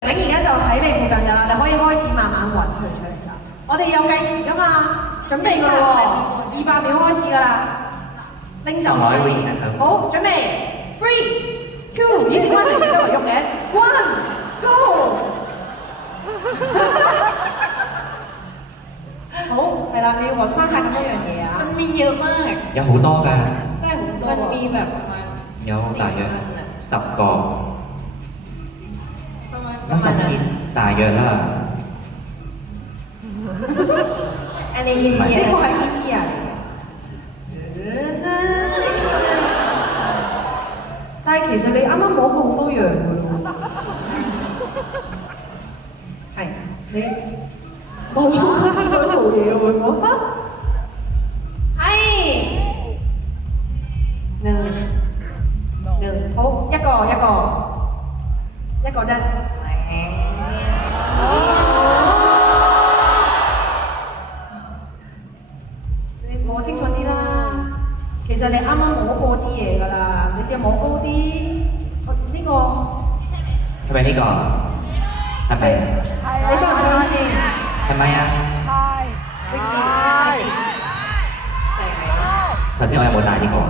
而家就喺你附近㗎啦，你可以開始慢慢揾佢出嚟㗎。我哋有計時㗎嘛，準備㗎啦喎，200秒開始㗎啦，拎手快啲。好，準備，3、2，咦點解你哋周圍喐嘅？1，Go！ 好，係啦，你要揾翻晒咁多樣嘢啊！มันมีเยอะมาก 有好多㗎，真係好多 มัน 喎。 มีแบบประมาณ 有大約10個，有10件大約啦。 อันนี้อิน 呢 เดีย 個係 India 嚟嘅。但係其實你啱啱摸過好多樣㗎喎。係你冇咗冇嘢喎我。係หนึ่ง 好一個啫。你摸清楚啲啦。其實你啱啱摸過啲嘢㗎啦，你試下摸高啲。呢個係咪呢個？係咪？你香唔香先？係咪啊？頭先我有冇帶呢個啊？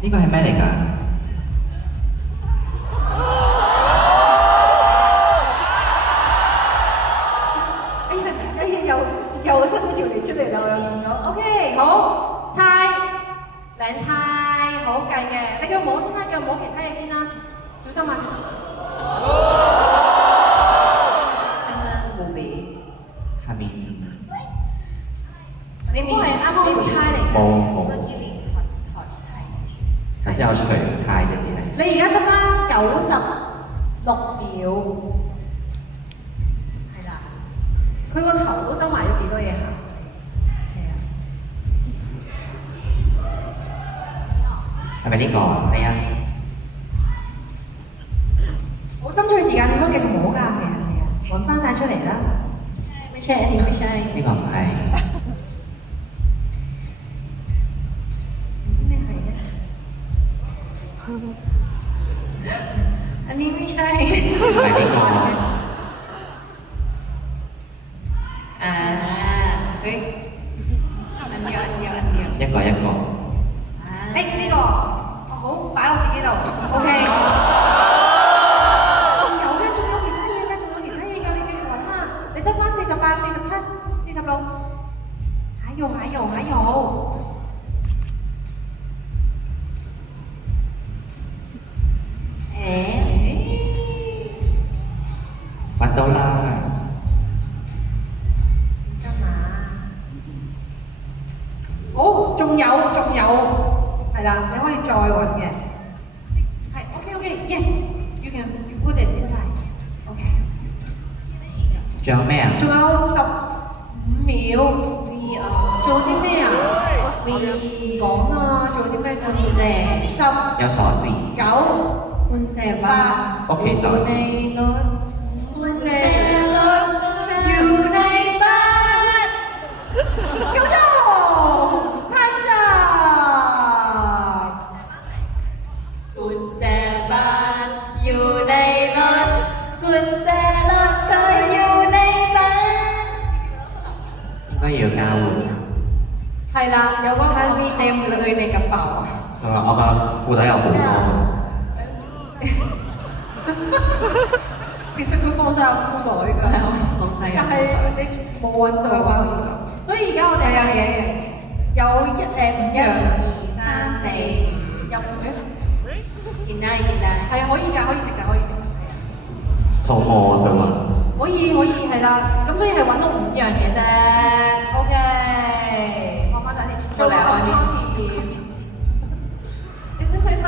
呢個係咩嚟㗎？又伸咗條脷出嚟啦，我又見到。OK， 好，靚太，好計嘅。你繼續摸先啦，繼續摸其他嘢先啦，小心啊！ข้างล่างบูบี 下面ไม่มี 都係啱啱條呔嚟嘅。冇 เมื่อ 冇。 กี้ลิงถอดไทย 頭先我除太隻字嚟。你而家得翻96秒，係啦。佢個頭都收埋咗幾多嘢下？係啊。係咪呢個？係啊。我爭取時間，你可以繼續摸㗎，係啊係啊，揾翻晒出嚟啦。 ไม่ใช่อันนี้ไม่ใช่ 呢個唔係。咩係咧？ อันนี้ไม่ใช่ 係咪呢個？ อ่าเฮ้ยอันเดียวอันเดียวอันเดียว 一個一個。อ่า 呢個，好擺落自己度，OK。仲有嘅，仲有其他嘢嘅，仲有其他嘢嘅，你繼續揾啦。你得翻48、47、46，還有。揾到啦！小心啊！好，仲有，係啦，你可以再揾嘅。係 OK，yes，you can you put it inside。OK。仲有咩啊？仲有15秒。มี做啲咩啊？มี講啦，做啲咩啫？ กุญแจ 10、有鎖匙。 9、 กุญแจบ้าน 屋企鎖匙。 ในรถกุญแจรถอยู่ในบ้าน 夠鐘，拍掌。 กุญแจบ้านอยู่ในรถกุญแจรถก็อยู่ในบ้าน 應該要交換。係啦，有個มันมีเต็มเลยในกระเป๋า 佢話我個褲袋有好多。其實佢放晒入褲袋㗎，放晒入但係你冇揾到啊。所以而家我哋有嘢嘅，有5樣，3、4、5，有5。 กินได้กินได้ 係可以㗎，可以食㗎，可以食㗎。肚餓啊！佢話。可以係啦，咁所以係揾到5樣嘢啫。OK， 放翻晒先。做兩個貼。你使唔使翻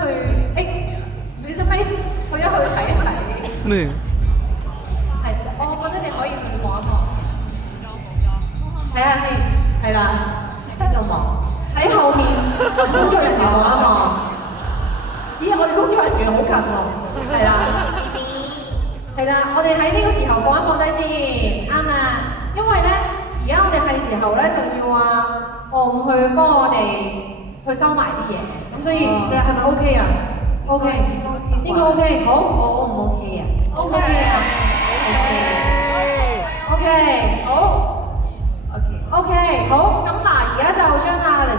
去？你使唔使去一去睇一睇？咩？係，我覺得你可以去望一望，睇下先。係啦，邊度望喺後面揾工作人員望一望。咦，我哋工作人員好近喎。係啦。係啦，我哋喺呢個時候放一放低先，啱啦。因為咧，而家我哋係時候咧就要啊，我去幫我哋去收埋啲嘢，咁所以你係咪 OK 啊？OK，呢個 OK，好，我唔 OK 啊？ OK，好，OK。OK，好，咁嗱，而家就將阿